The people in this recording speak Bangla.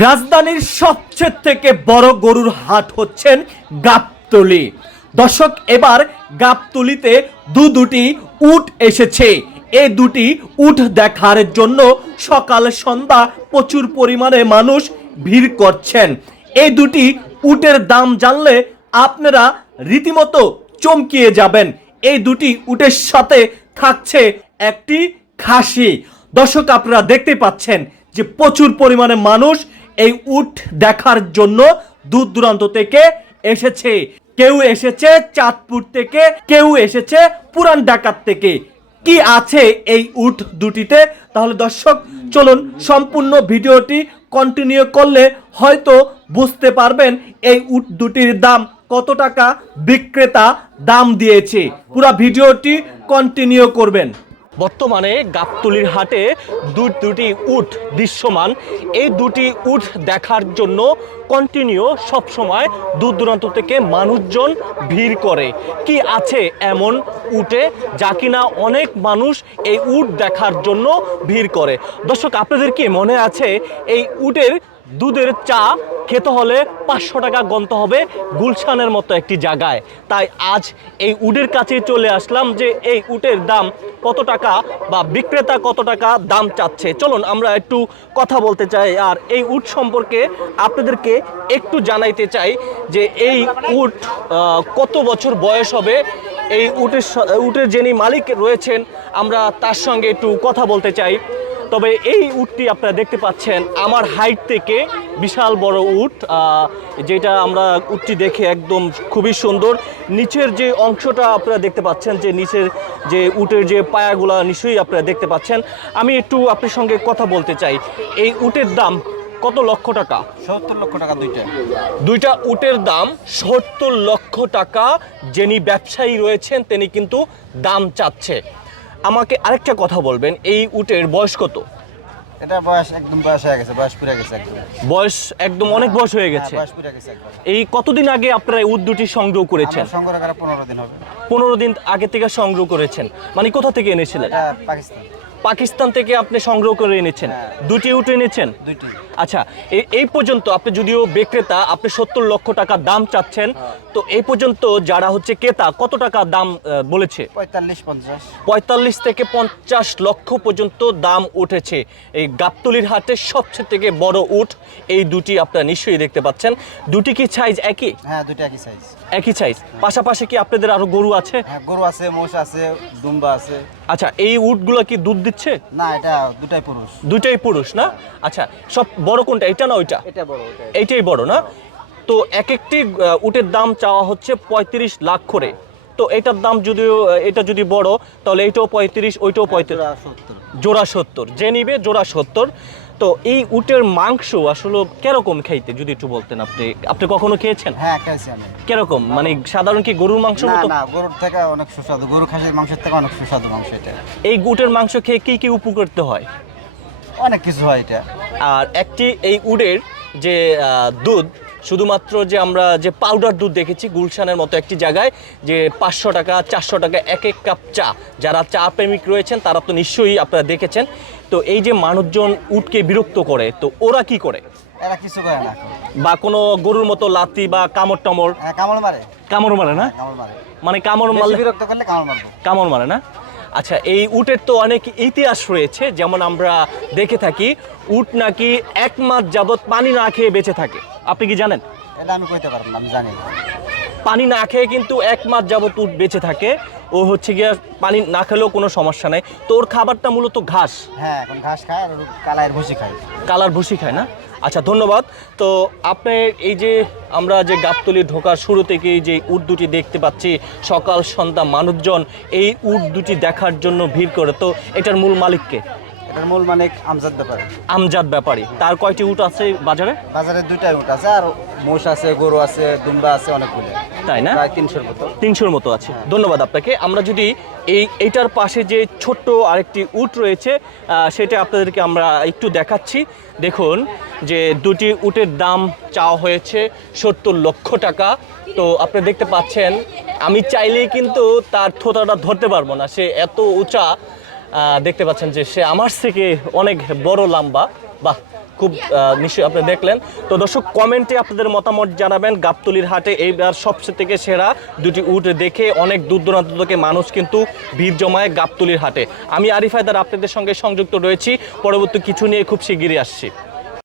রাজধানীর সবচেয়ে থেকে বড় গরুর হাট হচ্ছেন গাবতলি। দর্শক, এবার গাবতলিতে দু দুটি উট এসেছে। এই দুটি উট দেখার জন্য সকাল সন্ধ্যা প্রচুর পরিমাণে মানুষ ভিড় করছেন। এই দুটি উটের দাম জানলে আপনারা রীতিমতো চমকিয়ে যাবেন। এই দুটি উটের সাথে থাকছে একটি খাসি। দর্শক, আপনারা দেখতে পাচ্ছেন যে প্রচুর পরিমাণে মানুষ এই উট দেখার জন্য দূর দূরান্ত থেকে এসেছে। কেউ এসেছে চাঁদপুর থেকে, কেউ এসেছে পুরান ডাকাত থেকে। কি আছে এই উট দুটিতে? তাহলে দর্শক, চলুন সম্পূর্ণ ভিডিওটি কন্টিনিউ করলে হয়তো বুঝতে পারবেন এই উট দুটির দাম কত টাকা বিক্রেতা দাম দিয়েছে। পুরো ভিডিওটি কন্টিনিউ করবেন। বর্তমানে গাবতলির হাটে দু দুটি উট দৃশ্যমান। এই দুটি উট দেখার জন্য কন্টিনিউ সব সময় দূর দূরান্ত থেকে মানুষজন ভিড় করে। কি আছে এমন উটে যা কিনা অনেক মানুষ এই উট দেখার জন্য ভিড় করে? দর্শক, আপনাদের কি মনে আছে এই উটের দুধের চা খেতে হলে পাঁচশো টাকা গন্ত হবে গুলশানের মতো একটি জায়গায়। তাই আজ এই উডের কাছে চলে আসলাম যে এই উটের দাম কত টাকা বা বিক্রেতা কত টাকা দাম চাচ্ছে। চলুন আমরা একটু কথা বলতে চাই আর এই উট সম্পর্কে আপনাদেরকে একটু জানাইতে চাই যে এই উট কত বছর বয়স হবে? এই উটের উটের যিনি মালিক রয়েছেন, আমরা তার সঙ্গে একটু কথা বলতে চাই। তবে এই উটটি আপনারা দেখতে পাচ্ছেন আমার হাইট থেকে বিশাল বড় উট যেটা আমরা উটটি দেখে একদম খুবই সুন্দর। নিচের যে অংশটা আপনারা দেখতে পাচ্ছেন যে নিচের যে উটের যে পায়াগুলা নিশ্চয়ই আপনারা দেখতে পাচ্ছেন। আমি একটু আপনার সঙ্গে কথা বলতে চাই। এই উটের দাম কত লক্ষ টাকা? সত্তর লক্ষ টাকা দুইটা। দুইটা উটের দাম সত্তর লক্ষ টাকা। যিনি ব্যবসায়ী রয়েছেন তিনি কিন্তু দাম চাচ্ছে। আমাকে আরেকটা কথা বলবেন এই উটের বয়স কত? এটা বয়স একদম বয়স হয়ে গেছে বয়স পুরে গেছে একদম। বয়স একদম অনেক বয়স হয়ে গেছে। হ্যাঁ, বয়স পুরে গেছে একদম। এই কতদিন আগে আপনারা এই উট দুটি সংগ্রহ করেছেন? আমার সংগ্রহ করা পনেরো দিন হবে। পনেরো দিন আগে থেকে সংগ্রহ করেছেন। মানে কোথা থেকে এনেছিলেন? পাকিস্তান। পাকিস্তান থেকে আপনি সংগ্রহ করে এনেছেন। হ্যাঁ। দুটি উট এনেছেন? দুইটি আচ্ছা এই পর্যন্ত আপনি যদিও বিক্রেতা আপনি সত্তর লক্ষ টাকা দাম চাচ্ছেন। তো এই পর্যন্ত যারা হচ্ছে ক্রেতা কত টাকা দাম বলেছে? পঁয়তাল্লিশ পঞ্চাশ। পঁয়তাল্লিশ থেকে পঞ্চাশ লক্ষ পর্যন্ত দাম উঠেছে। এই গাবতলির হাটে সবচেয়ে থেকে বড় উট এই দুটি আপনারা নিশ্চয়ই দেখতে পাচ্ছেন। দুটি কি সাইজ একই? হ্যাঁ দুইটা একই সাইজ একই সাইজ পাশাপাশি কি আপনাদের আরও গরু আছে? হ্যাঁ গরু আছে মোষ আছে দুম্বা আছে। আচ্ছা এই উটগুলো কি দুধ দিচ্ছে? না এটা দুটাই পুরুষ। দুটাই পুরুষ না? আচ্ছা সব বড় কোনটা? এটা না ওইটা? এটা বড় এইটাই বড় না? তো এক একটি উটের দাম চাওয়া হচ্ছে পঁয়ত্রিশ লাখ করে। তো এটার দাম যদিও এটা যদি বড় তাহলে এইটাও পঁয়ত্রিশ ওইটাও পঁয়ত্রিশ। সত্তর। জোড়া সত্তর। যে নিবে জোড়া সত্তর। তো এই উটের মাংস আসলে কীরকম খাইতে যদি একটু বলতেন আপনি? আপনি কখনো খেয়েছেন? হ্যাঁ খাইছি আমি। কীরকম? মানে সাধারণ কি গরুর মাংস না মতো? না গরুর থেকে অনেক সুস্বাদু। গরু খাসির মাংসের থেকে অনেক সুস্বাদু মাংস এটা। এই উটের মাংস খেয়ে কি কি উপকৃত হয়? অনেক কিছু হয় এটা। আর একটি এই উডের যে দুধ শুধুমাত্র যে আমরা যে পাউডার দুধ দেখেছি গুলশানের মতো একটি জায়গায় যে পাঁচশো টাকা চারশো টাকা এক এক কাপ চা যারা চা প্রেমিক রয়েছেন তারা তো নিশ্চয়ই আপনারা দেখেছেন। তো এই যে মানুষজন উটকে বিরক্ত করে তো ওরা কি করে? এরা কিছু করে না। বা কোনো গরুর মতো লাতি বা কামড় টামড়? হ্যাঁ কামড় মারে। কামড় মারে না? কামড় মারে। মানে কামড় মারলে বিরক্ত করলে কামড় মারবো। কামড় মারে না? আচ্ছা এই উটের তো অনেক ইতিহাস রয়েছে যেমন আমরা দেখে থাকি উট নাকি এক মাস যাবৎ পানি না খেয়ে বেঁচে থাকে। আপনি কি জানেন? এটা আমি কইতে পারব না আমি জানি পানি না খেয়ে কিন্তু এক মাস যাবৎ উট বেঁচে থাকে। ও হচ্ছে গিয়ে পানি না খেলেও কোনো সমস্যা নেই। তো ওর খাবারটা মূলত ঘাস? হ্যাঁ এখন ঘাস খায় আর কালায়ের ভুসি খায়। কালার ভুসি খায় না? আচ্ছা ধন্যবাদ। তো আপনি এই যে আমরা যে গাবতলি ঢোকার শুরু থেকেই যে উট দুটি দেখতে পাচ্ছি সকাল সন্ধ্যা মানুষজন এই উট দুটি দেখার জন্য ভিড় করে তো এটার মূল মালিককে এটার মূল মালিক আমজাদ ব্যাপারে। আমজাদ ব্যাপারী। তার কয়টি উট আছে বাজারে? বাজারে দুইটাই উঠ আছে আর মোষ আছে গরু আছে দুম্বা আছে অনেকগুলো। তাই না? তিনশোর মতো। তিনশোর মতো আছে। ধন্যবাদ আপনাকে। আমরা যদি এই এইটার পাশে যে ছোট্ট আরেকটি উট রয়েছে সেটা আপনাদেরকে আমরা একটু দেখাচ্ছি। দেখুন যে দুটি উটের দাম চাওয়া হয়েছে সত্তর লক্ষ টাকা। তো আপনি দেখতে পাচ্ছেন আমি চাইলেই কিন্তু তার থোতাটা ধরতে পারব না। সে এত উঁচা দেখতে পাচ্ছেন যে সে আমার থেকে অনেক বড় লম্বা। বাহ, খুব নিশ্চয়ই আপনি দেখলেন। তো দর্শক, কমেন্টে আপনাদের মতামত জানাবেন গাবতলির হাটে। এইবার সবচেয়ে থেকে সেরা দুটি উট দেখে অনেক দূর দূরান্ত থেকে মানুষ কিন্তু ভিড় জমায় গাবতলির হাটে। আমি আরিফ হায়দার আপনাদের সঙ্গে সংযুক্ত রয়েছি। পরবর্তী কিছু নিয়ে খুব শিগগিরই আসছি।